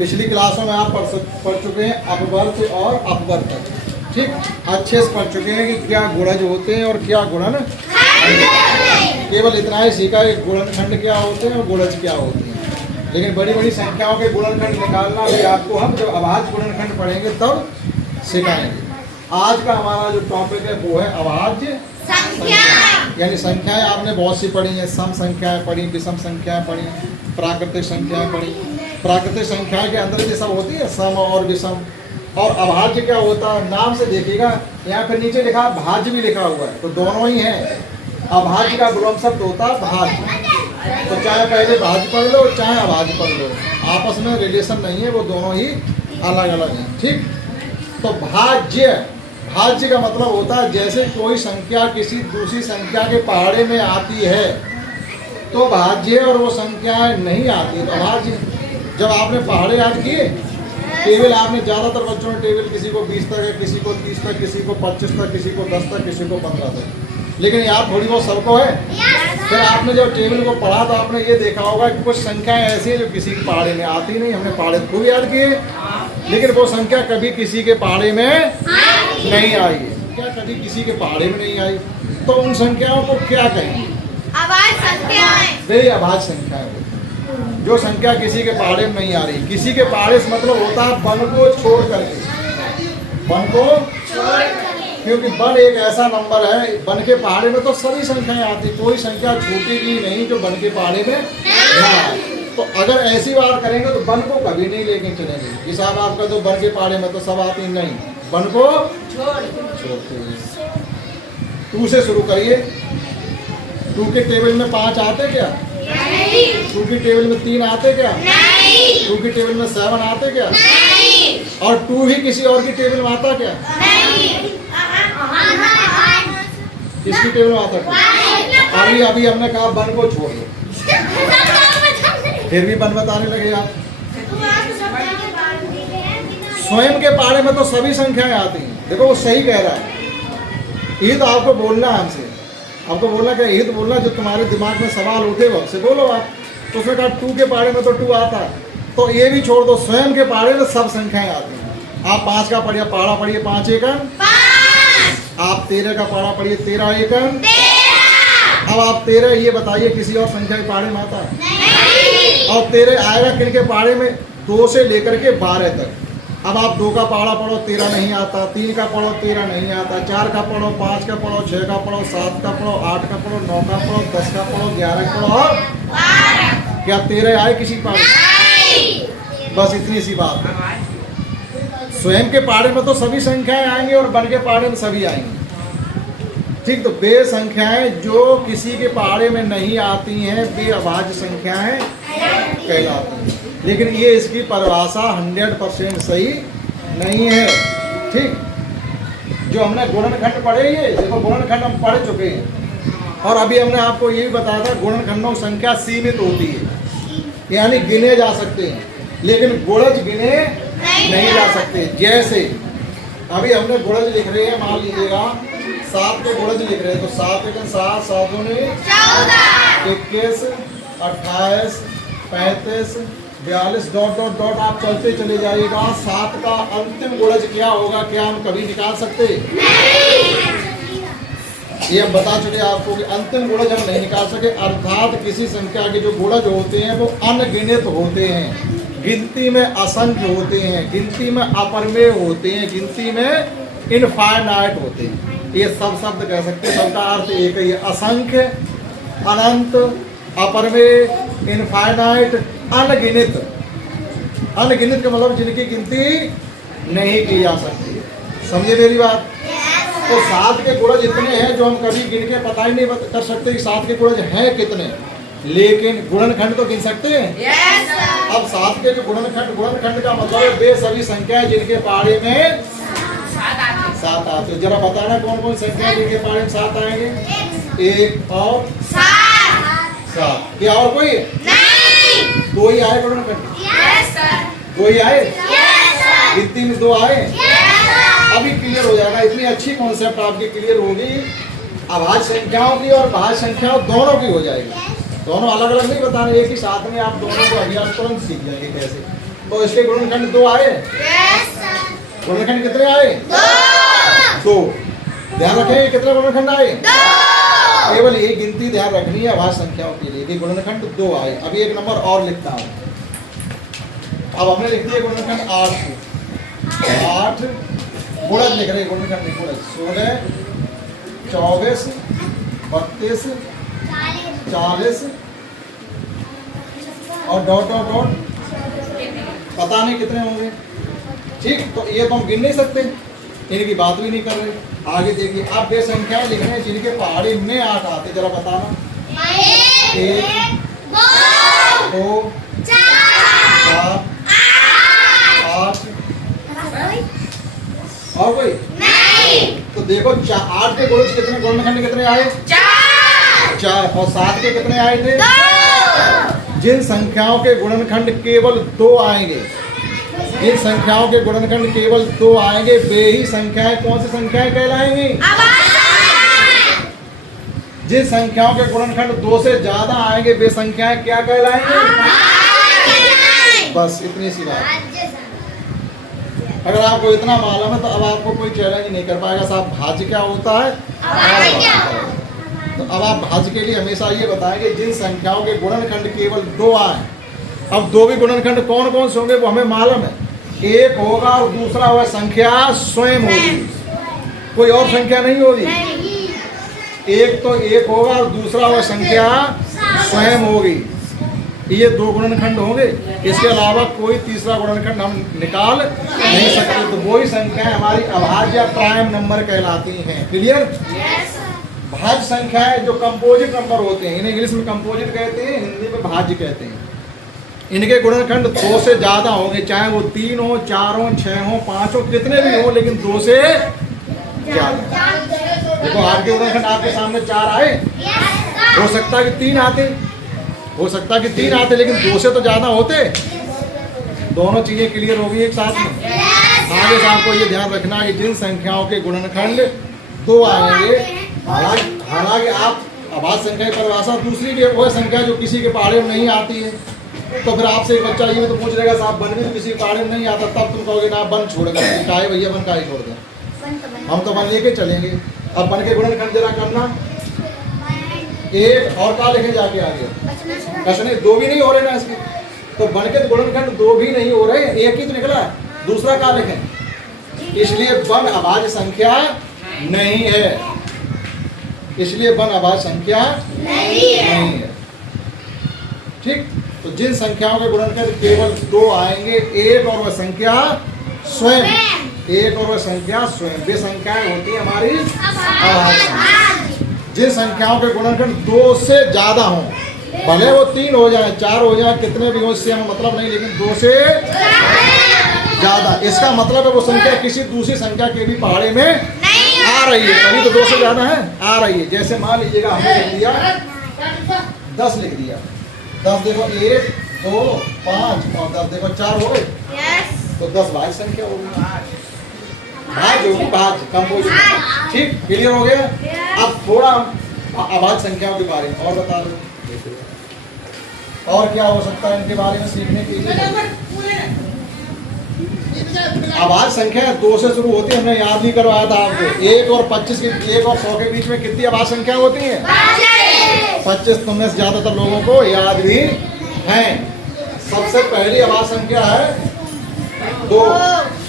पिछली क्लासों में आप पढ़ चुके हैं अपवर्त और अपवर्तक, ठीक, अच्छे से पढ़ चुके हैं कि क्या गुणज होते हैं और क्या गुणन। केवल इतना ही सीखा कि गुणनखंड क्या होते हैं और गुणज क्या होते हैं, लेकिन बड़ी बड़ी संख्याओं के गुणनखंड निकालना भी आपको हम जब अभाज्य गुणनखंड पढ़ेंगे तब सिखाएंगे। आज का हमारा जो टॉपिक है वो है अभाज्य संख्या, यानी संख्याएं आपने बहुत सी पढ़ी हैं, सम संख्याएं पढ़ी, विषम संख्याएं पढ़ी, प्राकृतिक संख्याएं पढ़ी। प्राकृतिक संख्याएं के अंदर ये सब होती है सम और विषम। और अभाज्य क्या होता है, नाम से देखिएगा यहाँ पे नीचे लिखा भाज्य भी लिखा हुआ है, तो दोनों ही हैं। अभाज्य का विलोम शब्द होता है भाज्य, तो चाहे पहले भाज्य पढ़ लो चाहे अभाज्य पढ़ लो, आपस में रिलेशन नहीं है, वो दोनों ही अलग अलग हैं, ठीक। तो भाज्य, भाज्य का मतलब होता है जैसे कोई संख्या किसी दूसरी संख्या के पहाड़े में आती है तो भाज्य, और वो संख्याएं नहीं आती तो अभाज्य। जब आपने पहाड़े याद किए, टेबल आपने ज़्यादातर बच्चों ने टेबल किसी को 20 तक है, किसी को 30 तक, किसी को 25 तक, किसी को 10 तक, किसी को 15 तक, लेकिन याद थोड़ी बहुत सबको है। फिर आपने जब टेबल को पढ़ा तो आपने ये देखा होगा कि कुछ संख्याएं ऐसी हैं जो किसी के पहाड़े में आती नहीं। हमने पहाड़े खूब याद किए, लेकिन वो संख्या कभी किसी के पहाड़े में नहीं आई है। क्या कभी किसी के पहाड़े में नहीं आई, तो उन संख्याओं को क्या कहेंगे? अभाज्य संख्याएं। वे अभाज्य संख्याएं, जो संख्या किसी के पहाड़े में नहीं आ रही। किसी के पहाड़े से मतलब होता है वन को छोड़ करके, वन को छोड़, क्योंकि वन एक ऐसा नंबर है, वन के पहाड़े में तो सभी संख्याएं आती, कोई संख्या छूटेगी नहीं जो वन के पहाड़े में ना आए। तो अगर ऐसी बात करेंगे तो वन को कभी नहीं लेके चलेंगे कि साहब आपका तो वन के पहाड़े में तो सब आती नहीं, वन को छोड़ते हुए। 2 से शुरू करिए। 2 के टेबल में 5 आते क्या? नहीं। 2 की टेबल में 3 आते क्या? नहीं। 2 की टेबल में 7 आते क्या? नहीं। और 2 ही किसी और की टेबल में आता क्या? नहीं। किसकी टेबल में आता क्या? अभी हमने कहा वन को छोड़ दो, फिर भी वन बताने लगे आप। स्वयं के पहाड़े में तो सभी संख्याएं आती हैं। देखो वो सही कह रहा है, ये तो आपको बोलना है हमसे, आपको बोलना क्या, ये तो बोलना जो तुम्हारे दिमाग में सवाल उठे वो से बोलो आप। तो उसने कहा 2 के पहाड़े में तो 2 आता है, तो ये भी छोड़ दो, स्वयं के पहाड़े में सब संख्याएं आती हैं। आप 5 का पहाड़ा पढ़िए, 5 एकम 5। आप 13 का पहाड़ा पढ़िए, 13 एकम 13। अब आप 13 ये बताइए किसी और संख्या के पहाड़े में आता है? नहीं। और 13 आएगा किनके पहाड़े में? 2 से लेकर के 12 तक। अब आप 2 का पहाड़ा पढ़ो, 13 नहीं आता, 3 का पढ़ो, 13 नहीं आता, 4 का पढ़ो, 5 का पढ़ो, 6 का पढ़ो, 7 का पढ़ो, 8 का पढ़ो, 9 का पढ़ो, 10 का पढ़ो, 11 का पढ़ो और 12। क्या 13 आए किसी पहाड़े? बस इतनी सी बात है। स्वयं के पहाड़े में तो सभी संख्याएं आएंगी और वन के पहाड़े में सभी आएंगी, ठीक। तो वे संख्याएं जो किसी के पहाड़े में नहीं आती हैं वे अभाज्य संख्याएं कहलाती हैं। लेकिन ये इसकी परिभाषा 100% सही नहीं है, ठीक। जो हमने गुणनखंड पढ़े, ये देखो गुणनखंड हम पढ़ चुके हैं, और अभी हमने आपको ये भी बताया था गुणनखंडों की संख्या सीमित होती है, यानी गिने जा सकते हैं, लेकिन गुणज गिने नहीं जा सकते। जैसे अभी हमने गुणज लिख रहे हैं, मान लीजिएगा 7 के गुणज लिख रहे हैं, तो 7 एकम 7, 7 दूनी 14, 21, 28, 35, 42 डॉट डॉट डॉट आप चलते चले जाइएगा। 7 का अंतिम गुणज क्या होगा, क्या हम कभी निकाल सकते? नहीं। ये हम बता चुके आपको कि अंतिम गुणज हम नहीं निकाल सके, अर्थात किसी संख्या के जो गुणज होते हैं वो अनगिनत होते हैं, गिनती में असंख्य होते हैं, गिनती में अपरिमेय होते हैं, गिनती में इनफाइनाइट होते हैं। ये सब शब्द कह सकते हैं, सबका अर्थ एक ही है, असंख्य, अनंत, अपरिमेय, इनफाइनाइट, अनगिनत। अनगिनत का मतलब जिनकी गिनती नहीं की जा सकती, समझे मेरी बात? तो 7 के गुणज इतने हैं जो हम कभी गिन के पता ही नहीं कर सकते कि 7 के गुणज हैं कितने, लेकिन गुणनखंड तो गिन सकते हैं। yes, अब 7 के जो गुणनखंड का मतलब है वे सभी संख्याएं जिनके पहाड़े में 7 आते हैं। जरा बताना कौन कौन संख्या जिनके पहाड़े में 7 आएंगे? 1 और 7। क्या और कोई? नहीं। 2 ही आए गुणनखंड? yes, sir. 2 ही आए? yes, sir. गिनती में 2 आए? yes, sir. अभी क्लियर हो जाएगा, इतनी अच्छी कॉन्सेप्ट आपकी क्लियर होगी, अभाज्य संख्याओं की और भाज्य संख्याओं दोनों की हो जाएगी। दोनों अलग अलग नहीं बताने, एक ही साथ में आप दोनों को अभी आप तुरंत सीख जाएंगे कैसे। तो इसके गुणनखंड 2 आए। गुणनखंड कितने आए? 2। ध्यान रखें कितने गुणनखंड आए? केवल एक गिनती ध्यान रखनी है अभाज्य संख्याओं के लिए कि गुणनखंड 2 आए। अभी एक नंबर और लिखता हूँ। अब हमने लिख दिया गुणनखंड 8 गुणज लिख रहे गुणनखंड गुणज 16 24 32 40 और डॉट डॉट डॉट पता नहीं कितने होंगे। ठीक, तो ये तो हम गिन नहीं सकते, इनकी बात भी नहीं कर रहे। आगे देखिए, आप वे संख्याएं लिख रहे हैं जिनके पहाड़ी में 8 आते, जरा बताना। 1 2 4 8 और कोई तो देखो 8 के गुणज कितने, गुणनखंड कितने आए? 4। और 7 के कितने आए थे? 2। जिन संख्याओं के गुणनखंड केवल 2 आएंगे, जिन संख्याओं के गुणनखंड केवल 2 आएंगे, वे ही संख्याएं कौन सी संख्याएं कहलाएंगी? जिन संख्याओं के गुणनखंड 2 से ज्यादा आएंगे, वे संख्याएं क्या कहलाएंगी? बस इतनी सी बात। अगर आपको इतना मालूम है तो अब आपको कोई चैलेंज नहीं कर पाएगा साहब भाज्य क्या होता है। तो अब आप भाज्य के लिए हमेशा ये बताएंगे जिन संख्याओं के गुणनखंड केवल 2 आए। अब 2 भी गुणनखंड कौन कौन से होंगे वो हमें मालूम है। एक होगा और दूसरा वह संख्या स्वयं होगी, कोई और संख्या नहीं होगी। एक तो एक होगा और दूसरा वह संख्या स्वयं होगी, ये 2 गुणनखंड होंगे। इसके अलावा कोई तीसरा गुणनखंड हम निकाल नहीं सकते। तो वही संख्याएं हमारी अभाज्य या प्राइम नंबर कहलाती हैं। क्लियर? भाज्य संख्याएं जो कंपोजिट नंबर होते हैं, इन्हें इंग्लिश में कंपोजिट कहते हैं, हिंदी में भाज्य कहते हैं। इनके गुणनखंड 2 से ज्यादा होंगे, चाहे वो 3 हो 4 हो 6 हो 5 हो कितने भी हो, लेकिन 2 से ज्यादा। देखो आपके गुणनखंड आपके सामने 4 आए, हो सकता है कि 3 आते, हो सकता है कि 3 आते, लेकिन 2 से तो ज्यादा होते। दोनों चीजें क्लियर होगी एक साथ में। आगे से आपको ये ध्यान रखना है कि जिन संख्याओं के गुणनखंड 2 आएंगे, हालांकि आप अभाज्य संख्या की परिभाषा दूसरी भी वह संख्या जो किसी के पहाड़े में नहीं आती है। तो फिर आपसे एक बच्चा ये तो पूछ लेगा साहब बन भी तो किसी के पहाड़े में नहीं आता, तब तुम कहोगे ना बन छोड़ कर काहे भैया बन काहे छोड़ दें, हम तो बन लेके चलेंगे। अब बन के गुणनखंड जरा करना, एक और का लिखे जाके आगे कसने 2 भी नहीं हो रहे ना इसके, तो बन के गुणनखंड 2 भी नहीं हो रहे, एक ही तो निकला, दूसरा का लिखें। इसलिए बन अभाज्य संख्या नहीं है, इसलिए बन अभाज्य संख्या नहीं है। ठीक, तो जिन संख्याओं के गुणनखंड केवल 2 आएंगे, एक और वह संख्या स्वयं, एक और वह संख्या स्वयं, वे संख्याएं होती है हमारी अभाज्य। जिन संख्याओं के गुणनखंड 2 से ज्यादा हों, भले वो 3 हो जाए 4 हो जाए कितने भी हो, इससे हमें मतलब नहीं, लेकिन 2 से ज्यादा, इसका मतलब है वो संख्या किसी दूसरी संख्या के भी पहाड़े में आ रही है, तभी तो 2 से ज्यादा है आ रही है। जैसे मान लीजिएगा हमने लिख दिया 10 लिख दिया, 10 देखो 1 2 5 और 10 देखो 4 हो गए, तो 10 भाज्य संख्या होगी, भाज्य होगी, भाज्य कंपोजिट। ठीक, क्लियर हो गया? अब थोड़ा अभाज्य संख्याओं के बारे में और बता दो, और क्या हो सकता है इनके बारे में सीखने के लिए। अभाज्य संख्या 2 से शुरू होती है, हमने याद नहीं करवाया था आपको। 1 और 25 के 1 और 100 के बीच में कितनी अभाज्य संख्या होती है? 25। तुमने ज्यादातर लोगों को याद भी है। सबसे पहली अभाज्य संख्या है 2।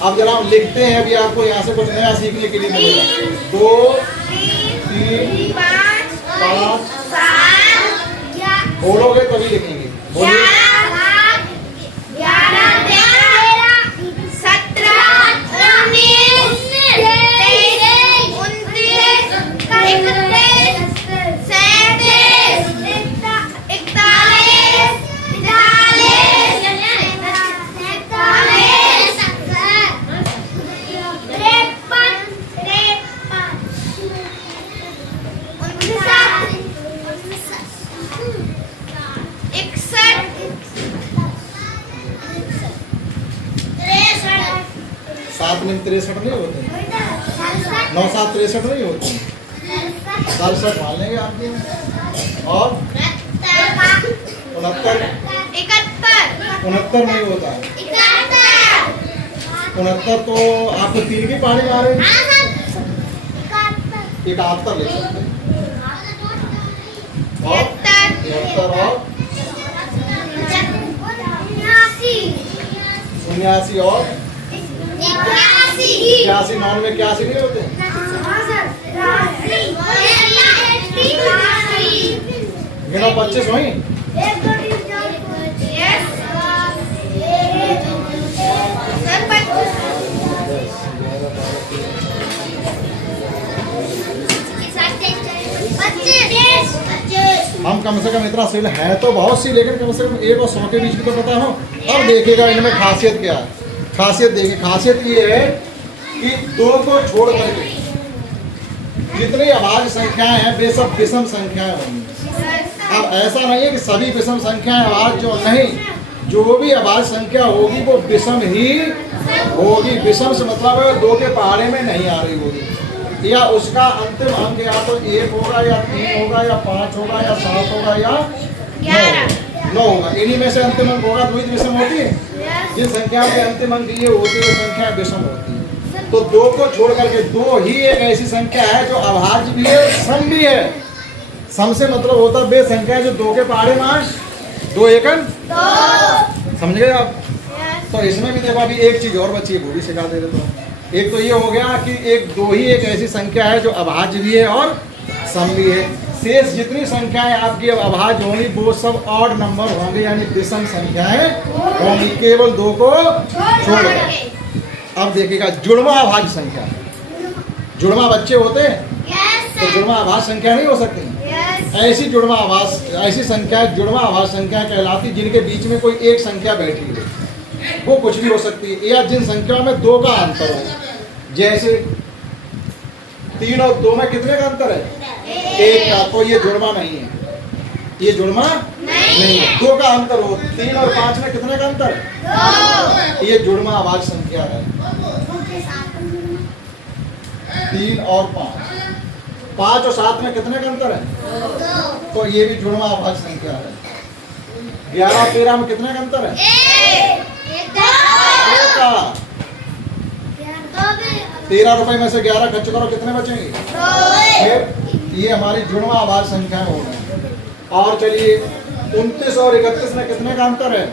अब जरा हम लिखते हैं, अभी आपको यहाँ से कुछ नया सीखने के लिए मिलेगा। 2 3 5 बोलोगे तभी लिखेंगे, बोलिए। 7 में 63 नहीं होते, 9 7 63 नहीं होते, 67 मान लेंगे आपके, और 69 नहीं होता है। 69 तो आपको 3 की पारी मारे, 71 ले सकते हैं, और 73 और 79 और 81, 9 में 81 नहीं होते हैं। गिनो 25 वही, हम कम से कम इतना सील है तो बहुत सी, लेकिन कम से कम 1 और 100 के बीच में तो पता हो। अब देखिएगा इनमें खासियत क्या है, खासियत देखिए, खासियत ये है कि 2 को छोड़ करके जितनी अभाज्य संख्याएं हैं वे सब विषम संख्याएं होंगी। अब ऐसा नहीं है कि सभी विषम संख्याएं अभाज्य जो नहीं, जो भी अभाज्य संख्या होगी वो विषम ही होगी। विषम से मतलब है 2 के पहाड़े में नहीं आ रही होगी, या उसका अंतिम अंक या तो 1 होगा या 3 होगा या 5 होगा या 7 होगा या 9 होगा। इन्हीं में से अंतिम अंक होगा, द्वितीय विषम होती है। जिन संख्याओं के अंतिम अंक ये होती है संख्या विषम होती है। तो 2 को छोड़ करके 2 ही एक ऐसी संख्या है जो अभाज्य भी है, सम भी है। सम से मतलब होता है वे संख्या जो 2 के पहाड़े में 2 एकन 2, समझ गए आप। तो इसमें भी देखो अभी एक चीज और बची है, वो भी सिखा दे रहे तो। एक तो ये हो गया कि 2 ही एक ऐसी संख्या है जो अभाज्य भी है और सम भी है। शेष जितनी संख्याएं आपकी अब अभाज्य होंगी वो सब ऑड नंबर होंगे, यानी विषम संख्याएं होंगी, केवल 2 को छोड़ कर। अब देखिएगा जुड़वा अभाज्य संख्या, जुड़वा बच्चे होते हैं तो जुड़वा अभाज्य संख्या नहीं हो सकती। ऐसी जुड़वा अभाज्य, ऐसी संख्या जुड़वा अभाज्य संख्या कहलाती जिनके बीच में कोई एक संख्या बैठी है, वो कुछ भी हो सकती है, या जिन संख्याओं में 2 का अंतर हो। जैसे 3 और 2 में कितने का अंतर है? 1 का, तो ये जुड़वा नहीं है, ये जुड़वा नहीं है। 2 का अंतर हो, 3 और 5 में कितने का अंतर है? ये जुड़वा अभाज्य संख्या है। 3 और 5 और 7 में कितने का अंतर है? तो ये भी जुड़वा अभाज्य संख्या है। 11 और 13 में कितने का अंतर है? 13 रुपए में से 11 खर्च करो, कितने बचेंगे? फिर ये हमारी जुड़वा अभाज्य संख्या हो गई। और चलिए 29 और 31 में कितने का अंतर है?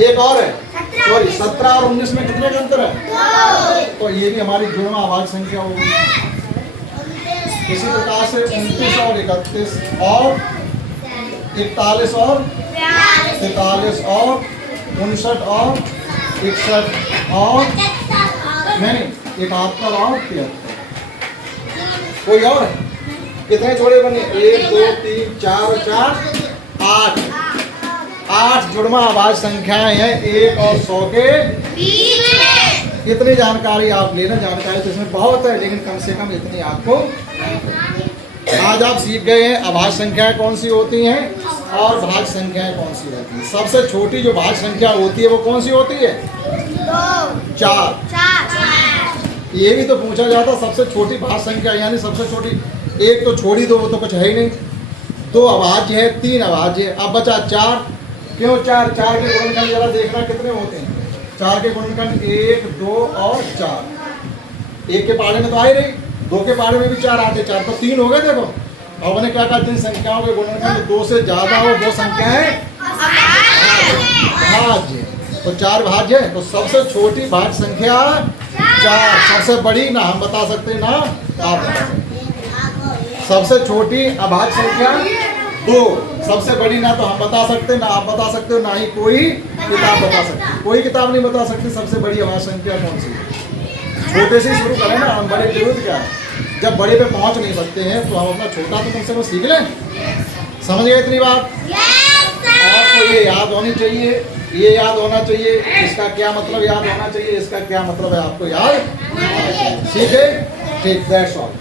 एक और है, सॉरी 17 और 19 में कितने का अंतर है? तो ये भी हमारी जुड़वा अभाज्य संख्या होगी। इसी प्रकार से 29 और 31 और 41 और 43 और 59 और 61 और नहीं 71 और 73। कोई और है? कितने जोड़े बने? 1 2 3 4 4 8 जुड़वा अभाज्य संख्याएं हैं 1 और 100 के बीच में। इतनी जानकारी आप लेना, जानकारी तो इसमें बहुत है, लेकिन कम से कम इतनी आपको आज आप सीख गए हैं अभाज्य संख्याएं कौन सी होती हैं और भाज्य संख्याएं कौन सी होती है। सबसे छोटी जो भाज्य संख्या होती है वो कौन सी होती है? 4। ये भी तो पूछा जाता सबसे छोटी भाज्य संख्या, यानी सबसे छोटी। एक तो छोड़ी दो, वो तो कुछ है ही नहीं। 2 अभाज्य है, 3 अभाज्य है, अब बचा 4। क्यों 4? 4 के गुणनखंड जरा देखना कितने होते हैं। 4 के गुणनखंड 1 2 और 4। 1 के पहाड़े में तो आ ही रही, 2 के पहाड़े में भी 4 आते, 4 तो 3 हो गए। देखो और मैंने क्या कहा, जिन संख्याओं के गुणनखंड 2 से ज्यादा हो वो संख्याएं भाज्य। तो 4 भाज्य है, तो सबसे छोटी भाज्य संख्या 4। सबसे बड़ी ना हम बता सकते ना आप बता सकते। सबसे छोटी अभाज्य संख्या 2, सबसे बड़ी ना तो हम बता सकते ना आप बता सकते हो, ना ही कोई किताब बता सकती। कोई किताब नहीं बता सकती सबसे बड़ी अभाज्य संख्या कौन सी। छोटे से शुरू करें ना हम, बड़े जरूरत क्या है। जब बड़े पे पहुंच नहीं सकते हैं तो हम अपना छोटा तो कम से कम सीख लें। समझ गए इतनी बात? आपको ये याद होनी चाहिए, ये याद होना चाहिए, इसका क्या मतलब याद होना चाहिए, इसका क्या मतलब है आपको याद। ठीक है, ठीक, दैट्स ऑल।